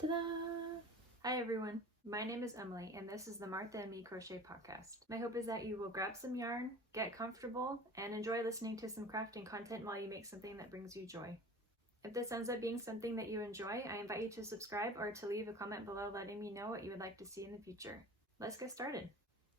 Ta-da! Hi everyone, my name is Emily and this is the Martha&Me Crochet Podcast. My hope is that you will grab some yarn, get comfortable, and enjoy listening to some crafting content while you make something that brings you joy. If this ends up being something that you enjoy, I invite you to subscribe or to leave a comment below letting me know what you would like to see in the future. Let's get started.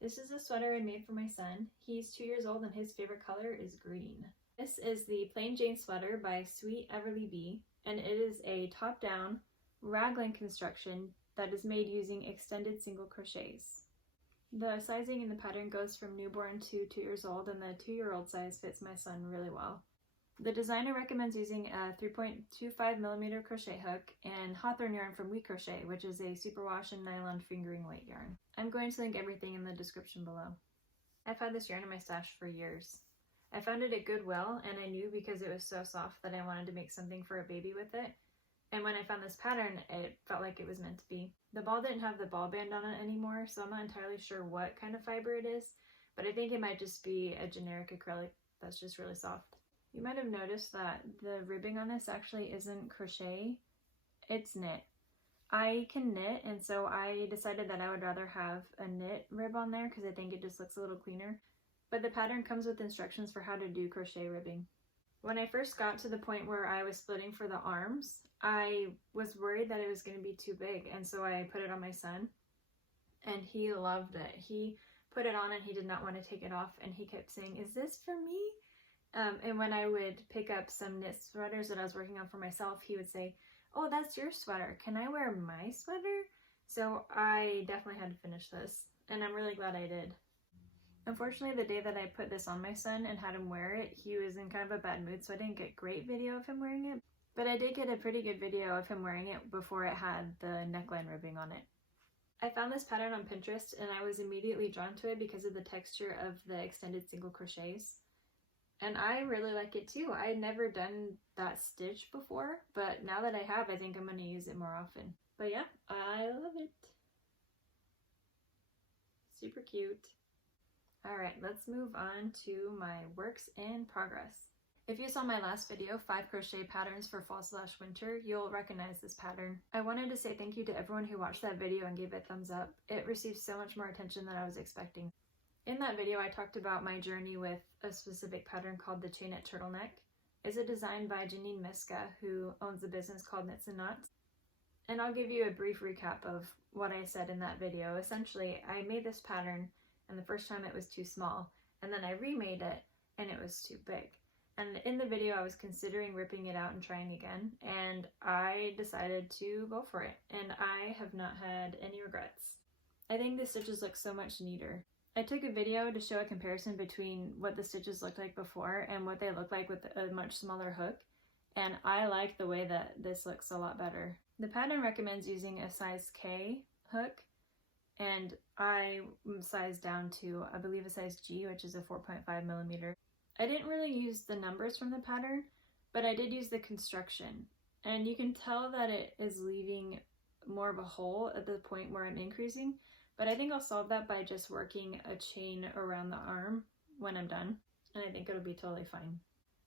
This is a sweater I made for my son. He's 2 years old and his favorite color is green. This is the Plain Jane sweater by Sweet Everly Bee, and it is a top-down raglan construction that is made using extended single crochets. The sizing in the pattern goes from newborn to 2 years old, and the 2-year-old size fits my son really well. The designer recommends using a 3.25mm crochet hook and Hawthorne yarn from WeCrochet, which is a superwash and nylon fingering weight yarn. I'm going to link everything in the description below. I've had this yarn in my stash for years. I found it at Goodwill, and I knew because it was so soft that I wanted to make something for a baby with it. And when I found this pattern, it felt like it was meant to be. The ball didn't have the ball band on it anymore, so I'm not entirely sure what kind of fiber it is, but I think it might just be a generic acrylic that's just really soft. You might have noticed that the ribbing on this actually isn't crochet, it's knit. I can knit, and so I decided that I would rather have a knit rib on there because I think it just looks a little cleaner. But the pattern comes with instructions for how to do crochet ribbing. When I first got to the point where I was splitting for the arms, I was worried that it was going to be too big, and so I put it on my son, and he loved it. He put it on and he did not want to take it off, and he kept saying, "Is this for me?" And when I would pick up some knit sweaters that I was working on for myself, he would say, "Oh, that's your sweater. Can I wear my sweater?" So I definitely had to finish this, and I'm really glad I did. Unfortunately, the day that I put this on my son and had him wear it, he was in kind of a bad mood, so I didn't get great video of him wearing it. But I did get a pretty good video of him wearing it before it had the neckline ribbing on it. I found this pattern on Pinterest and I was immediately drawn to it because of the texture of the extended single crochets. And I really like it too. I had never done that stitch before, but now that I have, I think I'm going to use it more often. But yeah, I love it. Super cute. Alright, let's move on to my works in progress. If you saw my last video, 5 crochet patterns for fall/winter, you'll recognize this pattern. I wanted to say thank you to everyone who watched that video and gave it a thumbs up. It received so much more attention than I was expecting. In that video, I talked about my journey with a specific pattern called the Chainette Turtleneck. It's a design by Jayne, who owns a business called Knits and Knots. And I'll give you a brief recap of what I said in that video. Essentially, I made this pattern, and the first time it was too small, and then I remade it, and it was too big. And in the video, I was considering ripping it out and trying again, and I decided to go for it, and I have not had any regrets. I think the stitches look so much neater. I took a video to show a comparison between what the stitches looked like before and what they look like with a much smaller hook, and I like the way that this looks a lot better. The pattern recommends using a size K hook, and I sized down to, I believe, a size G, which is a 4.5mm. I didn't really use the numbers from the pattern, but I did use the construction, and you can tell that it is leaving more of a hole at the point where I'm increasing, but I think I'll solve that by just working a chain around the arm when I'm done, and I think it'll be totally fine.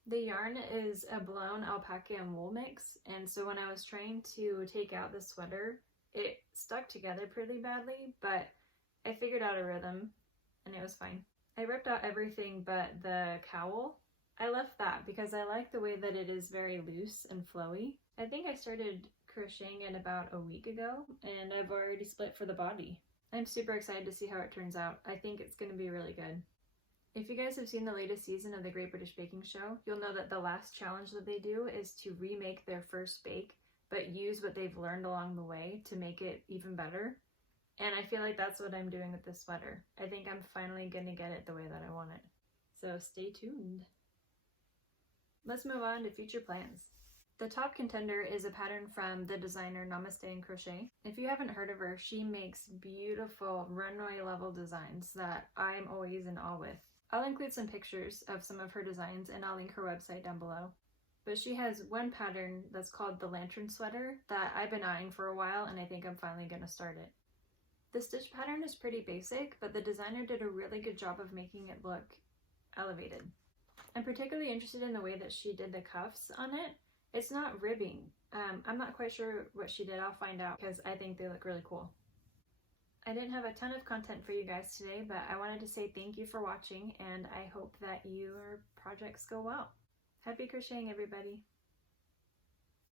The yarn is a blown alpaca and wool mix, and so when I was trying to take out the sweater, it stuck together pretty badly, but I figured out a rhythm, and it was fine. I ripped out everything but the cowl. I left that because I like the way that it is very loose and flowy. I think I started crocheting it about a week ago, and I've already split for the body. I'm super excited to see how it turns out. I think it's going to be really good. If you guys have seen the latest season of the Great British Baking Show, you'll know that the last challenge that they do is to remake their first bake, but use what they've learned along the way to make it even better. And I feel like that's what I'm doing with this sweater. I think I'm finally going to get it the way that I want it. So stay tuned. Let's move on to future plans. The top contender is a pattern from the designer Namaste and Crochet. If you haven't heard of her, she makes beautiful runway level designs that I'm always in awe with. I'll include some pictures of some of her designs, and I'll link her website down below. But she has one pattern that's called the Lantern Sweater that I've been eyeing for a while, and I think I'm finally going to start it. The stitch pattern is pretty basic, but the designer did a really good job of making it look elevated. I'm particularly interested in the way that she did the cuffs on it, It's not ribbing. I'm not quite sure what she did. I'll find out because I think they look really cool. I didn't have a ton of content for you guys today, but I wanted to say thank you for watching, and I hope that your projects go well. Happy crocheting, everybody!